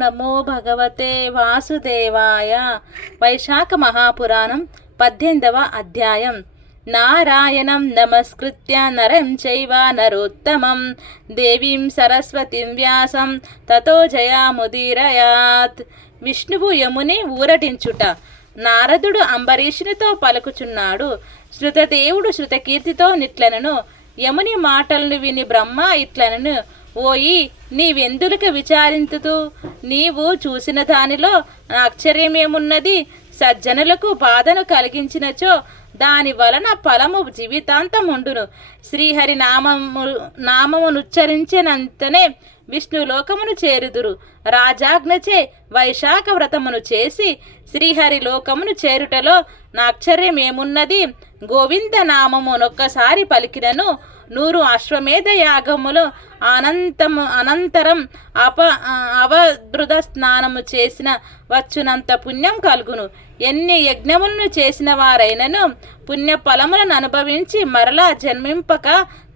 నమో భగవతే వాసుదేవాయ. వైశాఖ మహాపురాణం 18వ అధ్యాయం. నారాయణం నమస్కృత్య నరం చైవ నరోత్తమం దేవీం సరస్వతిం వ్యాసం తతో జయాముదీరయాత్. విష్ణువు యముని ఊరటించుట. నారదుడు అంబరీషునితో పలుకుచున్నాడు. శృతదేవుడు శృతకీర్తితో నిట్లనను. యముని మాటలను విని బ్రహ్మ ఇట్లనను, ఓయి నీవెందులక విచారింతుతూ? నీవు చూసిన దానిలో ఆశ్చర్యమేమున్నది? సజ్జనులకు బాధను కలిగించినచో దాని వలన ఫలము జీవితాంతముండును. శ్రీహరి నామమునుచ్చరించినంతనే విష్ణులోకమును చేరుదురు. రాజాజ్ఞచే వైశాఖ వ్రతమును చేసి శ్రీహరి లోకమును చేరుటలో నాశ్చర్యమేమున్నది? గోవింద నామమునొక్కసారి పలికినను 100 అశ్వమేధ యాగములు అనంతరం అవధృత స్నానము చేసిన వచ్చునంత పుణ్యం కలుగును. ఎన్ని యజ్ఞములను చేసిన వారైనను పుణ్యఫలములను అనుభవించి మరలా జన్మింపక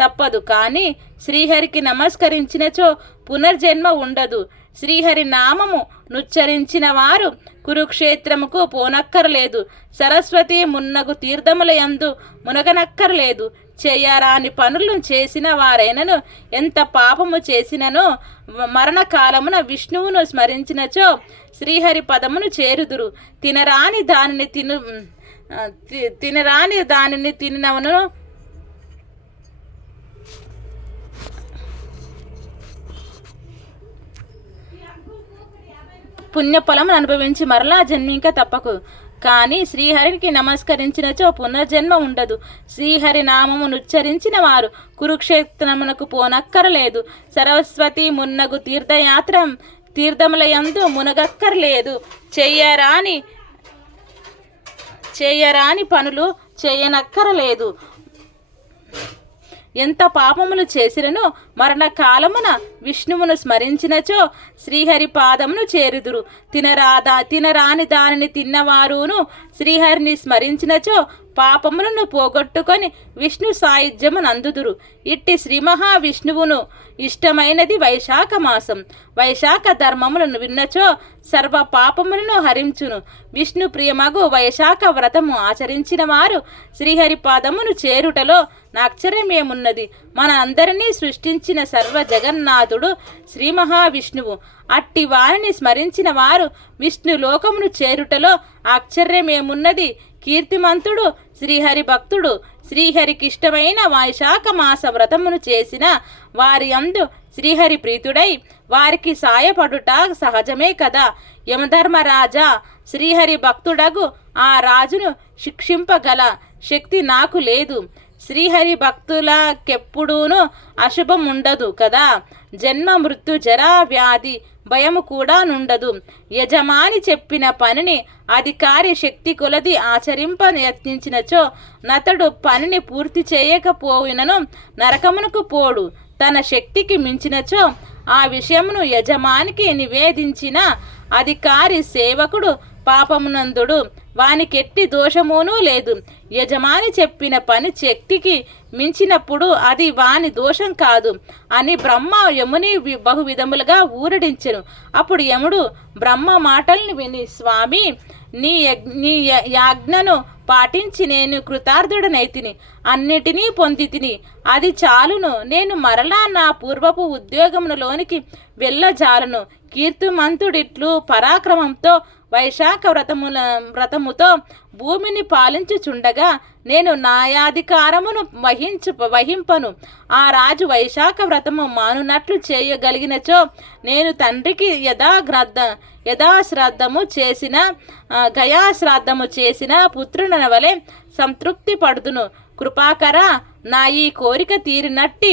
తప్పదు. కానీ శ్రీహరికి నమస్కరించినచో పునర్జన్మ ఉండదు. శ్రీహరి నామము నుచ్చరించిన వారు కురుక్షేత్రముకు పోనక్కర్లేదు. సరస్వతి మున్నగు తీర్థముల యందు మునగనక్కర్లేదు. చేయరాని పనులను చేసిన వారైనను ఎంత పాపము చేసిననో మరణకాలమున విష్ణువును స్మరించినచో శ్రీహరి పదమును చేరుదురు. తినరాని దానిని తినవను పుణ్యఫలమును అనుభవించి మరలా జన్మింక తప్పకు. కానీ శ్రీహరికి నమస్కరించినచో పునర్జన్మ ఉండదు. శ్రీహరి నామమునుచ్చరించిన వారు కురుక్షేత్రమునకు పోనక్కరలేదు. సరస్వతి మున్నగు తీర్థముల యందు మునగక్కర్లేదు. చేయరాని పనులు చేయనక్కరలేదు. ఎంత పాపములు చేసినను మరణకాలమున విష్ణువును స్మరించినచో శ్రీహరి పాదమును చేరుదురు. తినరాని దానిని తిన్నవారును శ్రీహరిని స్మరించినచో పాపములను పోగొట్టుకొని విష్ణు సాయుధ్యము నందుదురు. ఇట్టి శ్రీ మహావిష్ణువును ఇష్టమైనది వైశాఖ మాసం. వైశాఖ ధర్మములను విన్నచో సర్వ పాపములను హరించును. విష్ణు ప్రియమగు వైశాఖ వ్రతము ఆచరించిన వారు శ్రీహరి పాదమును చేరుటలో నాశ్చర్యమేమున్నది? మన అందరినీ సృష్టించిన సర్వ జగన్నాథుడు శ్రీ మహావిష్ణువు. అట్టి వారిని స్మరించిన వారు విష్ణు లోకమును చేరుటలో ఆశ్చర్యమేమున్నది? కీర్తిమంతుడు శ్రీహరి భక్తుడు. శ్రీహరికిష్టమైన వైశాఖ మాస వ్రతమును చేసిన వారి అందు శ్రీహరి ప్రీతుడై వారికి సాయపడుట సహజమే కదా. యమధర్మరాజా, శ్రీహరి భక్తుడగు ఆ రాజును శిక్షింపగల శక్తి నాకు లేదు. శ్రీహరి భక్తులకెప్పుడూనూ అశుభం ఉండదు కదా. జన్మ మృత్యు జరా వ్యాధి భయము కూడా నుండదు. యజమాని చెప్పిన పనిని అధికారి శక్తి కొలది ఆచరింప యత్నించినచో నతడు పనిని పూర్తి చేయకపోయినను నరకమునకు పోడు. తన శక్తికి మించినచో ఆ విషయమును యజమానికి నివేదించిన అధికారి సేవకుడు పాపమునందుడు. వానికెట్టి దోషమునూ లేదు. యజమాని చెప్పిన పని శక్తికి మించినప్పుడు అది వాని దోషం కాదు అని బ్రహ్మ యముని బహువిధములుగా ఊరడించెను. అప్పుడు యముడు బ్రహ్మ మాటల్ని విని, స్వామి, నీ యాజ్ఞను పాటించి నేను కృతార్థుడనైతిని, అన్నిటినీ పొందితిని. అది చాలును. నేను మరలా నా పూర్వపు ఉద్యోగములోనికి వెళ్ళజాలను. కీర్తిమంతుడిట్లు పరాక్రమంతో వైశాఖ వ్రతముతో భూమిని పాలించుచుండగా నేను న్యాయాధికారమును వహింపను. ఆ రాజు వైశాఖ వ్రతము మానునట్లు చేయగలిగినచో నేను తండ్రికి గయాశ్రాద్ధము చేసిన పుత్రుని వలె సంతృప్తి పడుదును. కృపాకర, నా ఈ కోరిక తీరినట్టి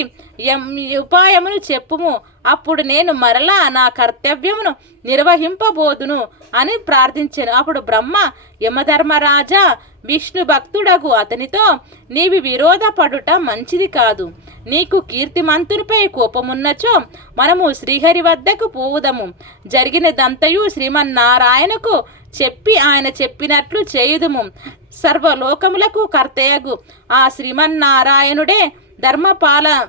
ఉపాయమును చెప్పుము. అప్పుడు నేను మరలా నా కర్తవ్యమును నిర్వహింపబోదును అని ప్రార్థించాను. అప్పుడు బ్రహ్మ, యమధర్మరాజా, విష్ణు భక్తుడగు అతనితో నీవి విరోధపడుట మంచిది కాదు. నీకు కీర్తిమంతునిపై కోపమున్నచో మనము శ్రీహరి వద్దకు పోవుదము. జరిగినదంతయు శ్రీమన్నారాయణకు చెప్పి ఆయన చెప్పినట్లు చేయుదుము. సర్వలోకములకు కర్తయగు ఆ శ్రీమన్నారాయణుడే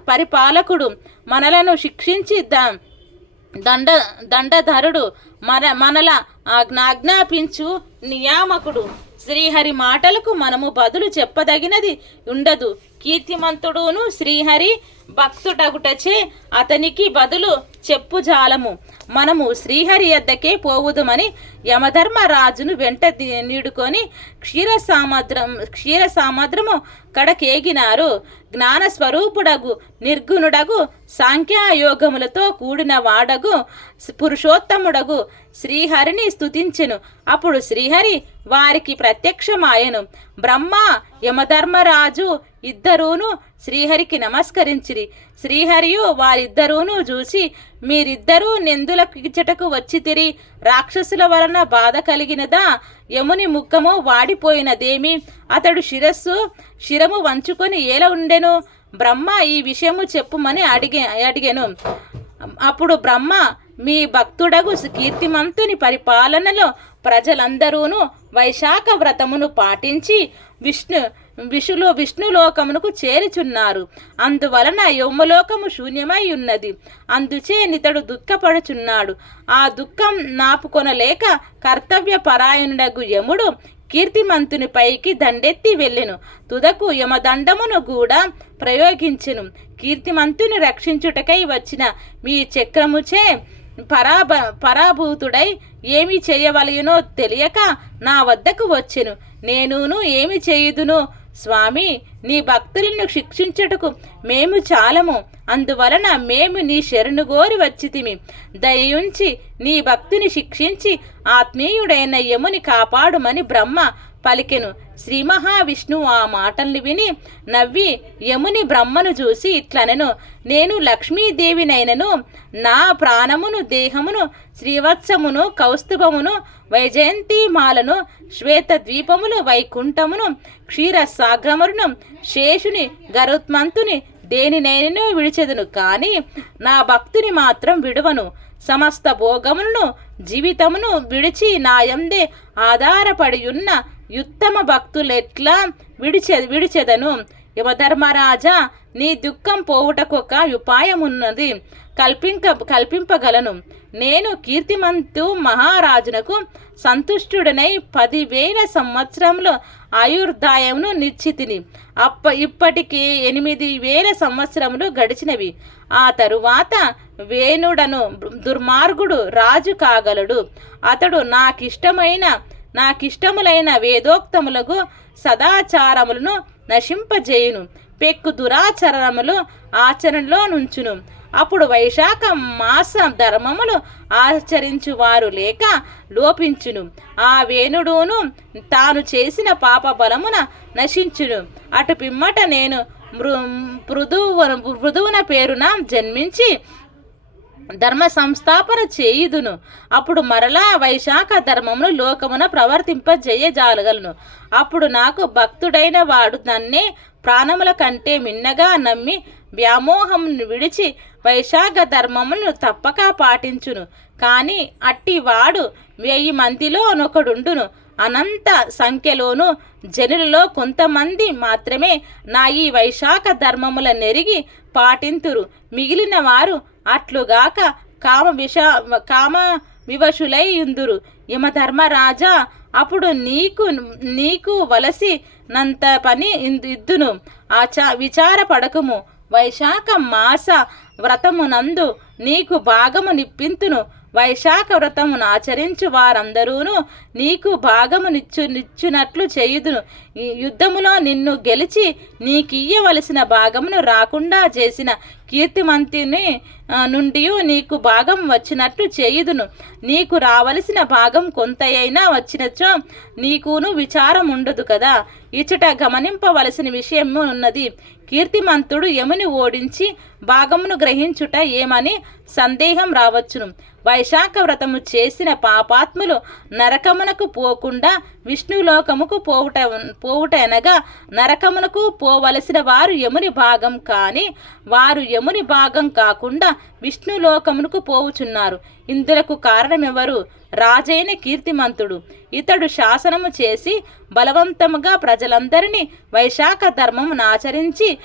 పరిపాలకుడు. మనలను శిక్షించి దండ దండధరుడు మనల ఆజ్ఞాపించు నియామకుడు. శ్రీహరి మాటలకు మనము బదులు చెప్పదగినది ఉండదు. కీర్తిమంతుడును శ్రీహరి భక్తుడగుటచే అతనికి బదులు చెప్పుజాలము. మనము శ్రీహరి యొద్దకే పోవుదుమని యమధర్మరాజును వెంట నీడుకొని క్షీరసామద్రము కడకేగినారు. జ్ఞానస్వరూపుడగు నిర్గుణుడగు సాంఖ్యయోగములతో కూడిన వాడగు పురుషోత్తముడగు శ్రీహరిని స్తుతించెను. అప్పుడు శ్రీహరి వారికి ప్రత్యక్షమాయెను. బ్రహ్మ యమధర్మరాజు ఇద్దరూను శ్రీహరికి నమస్కరించిరి. శ్రీహరియు వారిద్దరూను చూసి, మీరిద్దరూ నెందులకు కిచటకు వచ్చితిరి, రాక్షసుల వలన బాధ కలిగినదా? యముని ముఖము వాడిపోయినదేమి? అతడు శిరము వంచుకొని ఏల ఉండెను? బ్రహ్మ ఈ విషయము చెప్పుమని అడిగెను. అప్పుడు బ్రహ్మ, మీ భక్తుడగు కీర్తిమంతుని పరిపాలనలో ప్రజలందరూను వైశాఖ వ్రతమును పాటించి విష్ణులోకమునకు చేరుచున్నారు. అందువలన యమలోకము శూన్యమై ఉన్నది. అందుచే నితడు దుఃఖపడుచున్నాడు. ఆ దుఃఖం నాపుకొనలేక కర్తవ్య పరాయణుడగు యముడు కీర్తిమంతుని పైకి దండెత్తి వెళ్ళెను. తుదకు యమదండమును కూడా ప్రయోగించెను. కీర్తిమంతుని రక్షించుటకై వచ్చిన మీ చక్రముచే పరాభూతుడై ఏమి చేయవలయునో తెలియక నా వద్దకు వచ్చెను. నేనును ఏమి చేయుదును స్వామి? నీ భక్తులను శిక్షించుటకు మేము చాలము. అందువలన మేము నీ శరణుగోరి వచ్చితిమి. దయయుంచి నీ భక్తుని శిక్షించి ఆత్మీయుడైన యముని కాపాడుమని బ్రహ్మ పలికెను. శ్రీ మహావిష్ణువు ఆ మాటల్ని విని నవ్వి యముని బ్రహ్మను చూసి ఇట్లనెను, నేను లక్ష్మీదేవినైనను నా ప్రాణమును దేహమును శ్రీవత్సమును కౌస్తుభమును వైజయంతిమాలను శ్వేత ద్వీపములు వైకుంఠమును క్షీరసాగరమును శేషుని గరుత్మంతుని దేనినైనను విడిచెదను, కానీ నా భక్తుని మాత్రం విడువను. సమస్త భోగములను జీవితమును విడిచి నాయందే ఆధారపడి ఉన్న ఉత్తమ భక్తులెట్లా విడిచెదను? యమధర్మరాజా, నీ దుఃఖం పోవుటకొక ఉపాయమున్నది, కల్పింపగలను. నేను కీర్తిమంతు మహారాజునకు సంతుష్టుడనై 10,000 సంవత్సరములు ఆయుర్దాయమును నిశ్చితిని. ఇప్పటికి 8,000 సంవత్సరములు గడిచినవి. ఆ తరువాత వేణుడను దుర్మార్గుడు రాజు కాగలడు. అతడు నాకిష్టములైన వేదోక్తములకు సదాచారములను నశింపజేయును, పెక్కు దురాచరణములు ఆచరణలో నుంచును. అప్పుడు వైశాఖ మాస ధర్మములు ఆచరించువారు లేక లోపించును. ఆ వేణుడును తాను చేసిన పాప బలమున నశించును. అటు పిమ్మట నేను మృదువున పేరున జన్మించి ధర్మ సంస్థాపన చేయుదును. అప్పుడు మరలా వైశాఖ ధర్మమును లోకమున ప్రవర్తింపజేయజాలగలను. అప్పుడు నాకు భక్తుడైన వాడు నన్నే ప్రాణముల కంటే మిన్నగా నమ్మి వ్యామోహమును విడిచి వైశాఖ ధర్మమును తప్పక పాటించును. కానీ అట్టివాడు 1000 మందిలో నొకడుండును. అనంత సంఖ్యలోను జనులలో కొంతమంది మాత్రమే నా ఈ వైశాఖ ధర్మముల నెరిగి పాటింతురు. మిగిలిన వారు అట్లుగాక కామ వివశులై ఉందురు. యమధర్మరాజా, అప్పుడు నీకు వలసినంత పని ఇద్దును. విచారపడకుము. వైశాఖ మాస వ్రతమునందు నీకు భాగము నిప్పింతును. వైశాఖ వ్రతమును ఆచరించు వారందరూను నీకు భాగము నిచ్చునట్లు చేయుదును. ఈ యుద్ధములో నిన్ను గెలిచి నీకియ్యవలసిన భాగమును రాకుండా చేసిన కీర్తిమంతుని నుండి నీకు భాగం వచ్చినట్లు చేయుదును. నీకు రావలసిన భాగం కొంతైనా వచ్చినచో నీకును విచారం ఉండదు కదా. ఇచ్చట గమనింపవలసిన విషయము ఉన్నది. కీర్తిమంతుడు యముని ఓడించి భాగమును గ్రహించుట ఏమని సందేహం రావచ్చును. వైశాఖ వ్రతము చేసిన పాపాత్ములు నరకమునకు పోకుండా విష్ణులోకముకు పోవుట అనగా నరకమునకు పోవలసిన వారు యముని భాగం, కానీ వారు యముని భాగం కాకుండా విష్ణులోకమునకు పోవుచున్నారు. ఇందులకు కారణమెవరు? రాజైన కీర్తిమంతుడు. ఇతడు శాసనము చేసి బలవంతముగా ప్రజలందరినీ వైశాఖ ధర్మమును ఆచరించి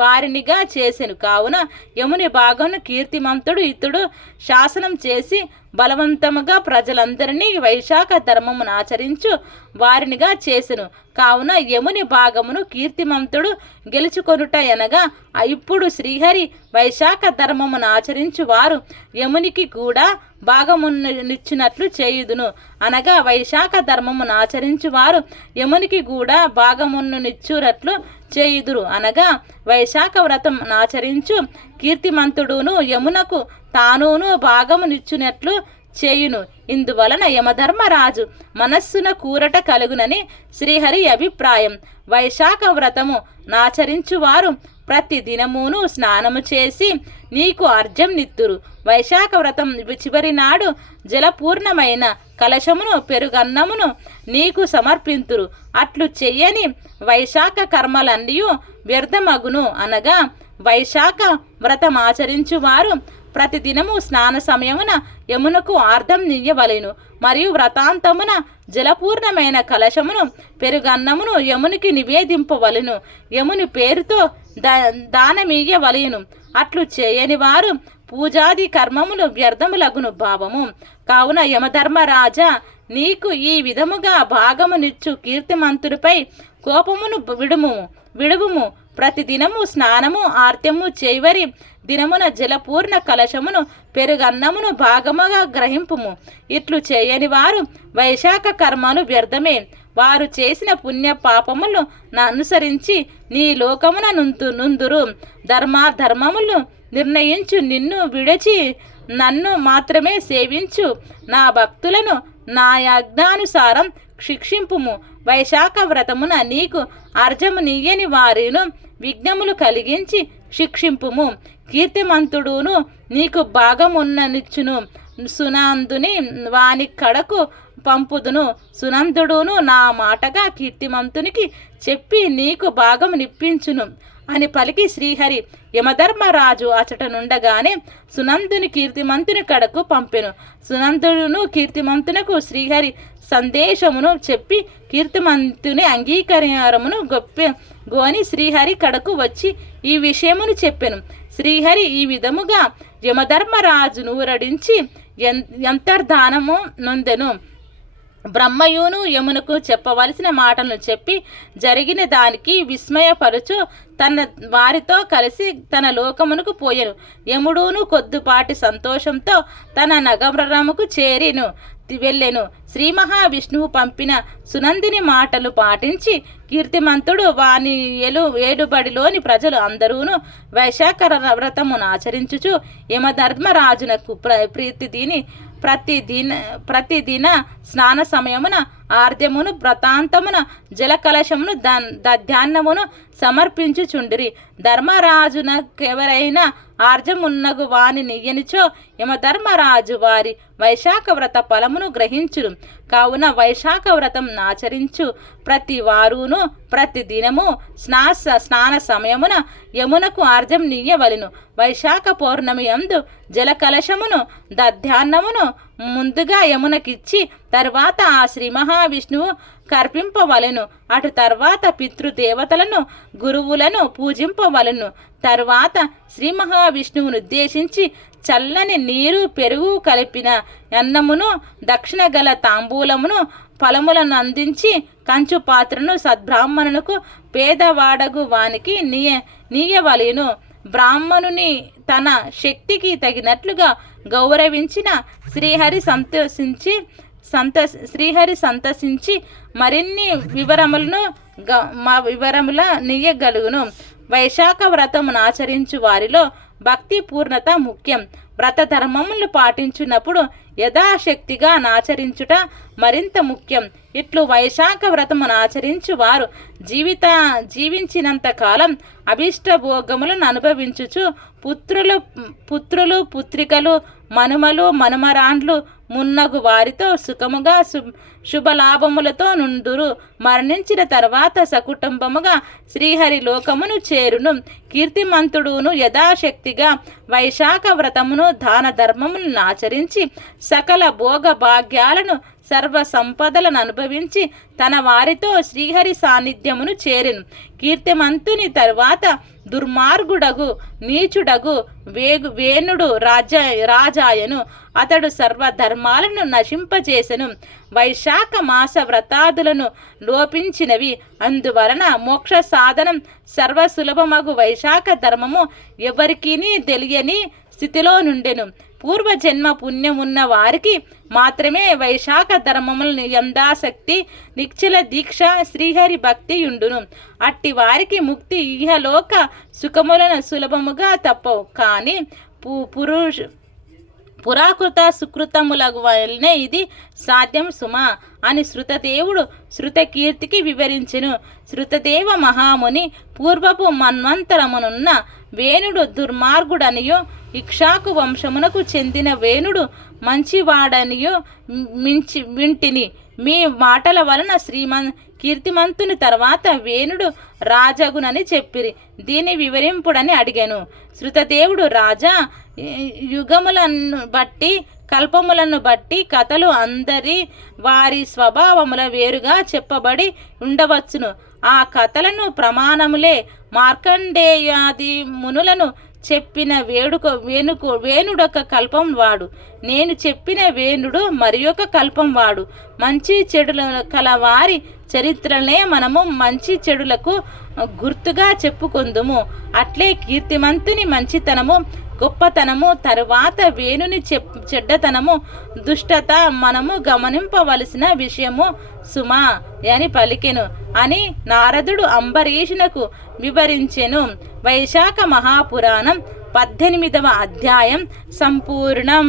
వారినిగా చేసెను. కావున యముని భాగమును కీర్తిమంతుడు ఇతడు శాసనం చేసి బలవంతముగా ప్రజలందరినీ వైశాఖ ధర్మమును ఆచరించు వారినిగా చేసెను. కావున యముని భాగమును కీర్తిమంతుడు గెలుచుకొనుట అనగా ఇప్పుడు శ్రీహరి వైశాఖ ధర్మమును ఆచరించు వారు యమునికి కూడా భాగమునిచ్చినట్లు చేయుదును. అనగా వైశాఖ ధర్మమును ఆచరించు వారు యమునికి కూడా భాగమునిచ్చునట్లు చేయుదురు. అనగా వైశాఖ వ్రతం ఆచరించు కీర్తిమంతుడును యమునకు తానును భాగమునిచ్చునట్లు చేయును. ఇందువలన యమధర్మరాజు మనస్సున కూరట కలుగునని శ్రీహరి అభిప్రాయం. వైశాఖ వ్రతము నాచరించువారు ప్రతి దినమును స్నానము చేసి నీకు అర్ఘ్యం నిత్తురు. వైశాఖ వ్రతం చివరి నాడు జలపూర్ణమైన కలశమును పెరుగన్నమును నీకు సమర్పింతురు. అట్లు చెయ్యని వైశాఖ కర్మలన్నీ వ్యర్థమగును. అనగా వైశాఖ వ్రతం ఆచరించువారు ప్రతిదినము స్నాన సమయమున యమునకు ఆర్ధం నియ్యవలెను. మరియు వ్రతాంతమున జలపూర్ణమైన కలశమును పెరుగన్నమును యమునికి నివేదింపవలెను. యముని పేరుతో దానమీయవలెను. అట్లు చేయని వారు పూజాది కర్మములు వ్యర్థములగును భావము. కావున యమధర్మరాజా, నీకు ఈ విధముగా భాగమునిచ్చు కీర్తిమంతుడిపై కోపమును విడువుము. ప్రతిదినము స్నానము ఆర్త్యము చేయవరి దినమున జలపూర్ణ కలశమును పెరుగన్నమును భాగముగా గ్రహింపుము. ఇట్లు చేయని వారు వైశాఖ కర్మలు వ్యర్థమే. వారు చేసిన పుణ్య పాపములు అనుసరించి నీ లోకమున నుందురు. ధర్మాధర్మములు నిర్ణయించు నిన్ను విడిచి నన్ను మాత్రమే సేవించు నా భక్తులను నా యజ్ఞానుసారం శిక్షింపుము. వైశాఖ వ్రతమున నీకు అర్జము నీయని వారిను విఘ్నములు కలిగించి శిక్షింపుము. కీర్తిమంతుడును నీకు భాగమున్ననిచ్చును. సునందుని వాని కడకు పంపుదును. సునందుడును నా మాటగా కీర్తిమంతునికి చెప్పి నీకు భాగము నిప్పించును అని పలికి శ్రీహరి యమధర్మరాజు అచట నుండగానే సునందుని కీర్తిమంతుని కడకు పంపెను. సునందుడును కీర్తిమంతునకు శ్రీహరి సందేశమును చెప్పి కీర్తిమంతుని అంగీకారమును గోని శ్రీహరి కడకు వచ్చి ఈ విషయమును చెప్పెను. శ్రీహరి ఈ విధముగా యమధర్మరాజును రడించి అంతర్ధానము నొందెను. బ్రహ్మయును యమునకు చెప్పవలసిన మాటలను చెప్పి జరిగిన దానికి విస్మయపరుచు తన వారితో కలిసి తన లోకమునకు పోయెను. యముడును కొద్దిపాటి సంతోషంతో తన నగరముకు వెళ్ళెను. శ్రీ మహావిష్ణువు పంపిన సునందిని మాటలు పాటించి కీర్తిమంతుడు వాని ఏలుబడిలోని ప్రజలు అందరూను వైశాఖ వ్రతమును ఆచరించుచు యమధర్మరాజునకు ప్రతిదిన స్నాన సమయమున ఆర్ద్యమును వ్రతాంతమున జలకలశమును దధ్యాన్నమును సమర్పించుచుండిరి. ధర్మరాజునకెవరైనా ఆర్జమున్నగు వాని నియ్యనిచో యమధర్మరాజు వారి వైశాఖ వ్రత ఫలమును గ్రహించురు. కావున వైశాఖ వ్రతం ఆచరించు ప్రతి వారును ప్రతి దినము స్నాన సమయమున యమునకు ఆర్జం నీయవలెను. వైశాఖ పౌర్ణమి యందు జలకలశమును దధ్యాన్నమును ముందుగా యమునకిచ్చి తర్వాత ఆ శ్రీ మహావిష్ణువు కర్పింపవలెను. అటు తర్వాత పితృదేవతలను గురువులను పూజింపవలెను. తర్వాత శ్రీ మహావిష్ణువును ఉద్దేశించి చల్లని నీరు పెరుగు కలిపిన అన్నమును దక్షిణ గల తాంబూలమును ఫలములను అందించి కంచు పాత్రను సద్బ్రాహ్మణునకు పేదవాడగు వానికి నీయవలెను. బ్రాహ్మణుని తన శక్తికి తగినట్లుగా గౌరవించిన శ్రీహరి సంతసించి మరిన్ని వివరముల నీయగలుగును. వైశాఖ వ్రతమును ఆచరించు వారిలో భక్తి పూర్ణత ముఖ్యం. వ్రత ధర్మములు పాటించినప్పుడు యథాశక్తిగా ఆచరించుట మరింత ముఖ్యం. ఇట్లు వైశాఖ వ్రతమును ఆచరించు వారు జీవించినంత కాలం అభిష్ట భోగములను అనుభవించుచు పుత్రులు పుత్రికలు మనుమలు మనుమరాండ్లు మున్నగు వారితో సుఖముగా శుభలాభములతో నుండురు. మరణించిన తర్వాత సకుటుంబముగా శ్రీహరి లోకమును చేరును. కీర్తిమంతుడును యథాశక్తిగా వైశాఖ వ్రతమును దాన ధర్మములను ఆచరించి సకల భోగ భాగ్యాలను సర్వ సంపదలను అనుభవించి తన వారితో శ్రీహరి సాన్నిధ్యమును చేరెను. కీర్తిమంతుని తరువాత దుర్మార్గుడగు నీచుడగు వేణుడు రాజాయను. అతడు సర్వధర్మాలను నశింపజేసెను. వైశాఖ మాస వ్రతాదులను లోపించినవి. అందువలన మోక్ష సాధనం సర్వసులభమగు వైశాఖ ధర్మము ఎవరికీ తెలియని స్థితిలో నుండెను. పూర్వజన్మ పుణ్యమున్న వారికి మాత్రమే వైశాఖ ధర్మములను యథాశక్తి నిశ్చల దీక్ష శ్రీహరి భక్తి ఉండును. అట్టి వారికి ముక్తి ఇహలోక సుఖములను సులభముగా తప్పవు. కానీ పురాకృత సుకృతముల వలనే ఇది సాధ్యం సుమా అని శృతదేవుడు శృతకీర్తికి వివరించెను. శృతదేవ మహాముని పూర్వపు మన్వంతరమునున్న వేణుడు దుర్మార్గుడనియో ఇక్షాకు వంశమునకు చెందిన వేణుడు మంచివాడనియో వింటిని. మీ మాటల వలన కీర్తిమంతుని తర్వాత వేణుడు రాజగునని చెప్పిరి. దీని వివరింపుడని అడిగాను. శృతదేవుడు రాజా, యుగములను బట్టి కల్పములను బట్టి కథలు అందరి వారి స్వభావముల వేరుగా చెప్పబడి ఉండవచ్చును. ఆ కథలను ప్రమాణములే. మార్కండేయాది మునులను చెప్పిన వేణుడొక కల్పం వాడు. నేను చెప్పిన వేణుడు మరి ఒక కల్పం వాడు. మంచి చెడుల కలవారి చరిత్రలనే మనము మంచి చెడులకు గుర్తుగా చెప్పుకొందుము. అట్లే కీర్తిమంతుని మంచితనము గొప్పతనము తరువాత వేణుని చెడ్డతనము దుష్టత మనము గమనింపవలసిన విషయము సుమా అని పలికెను అని నారదుడు అంబరీషునకు వివరించెను. వైశాఖ మహాపురాణం 18వ అధ్యాయం సంపూర్ణం.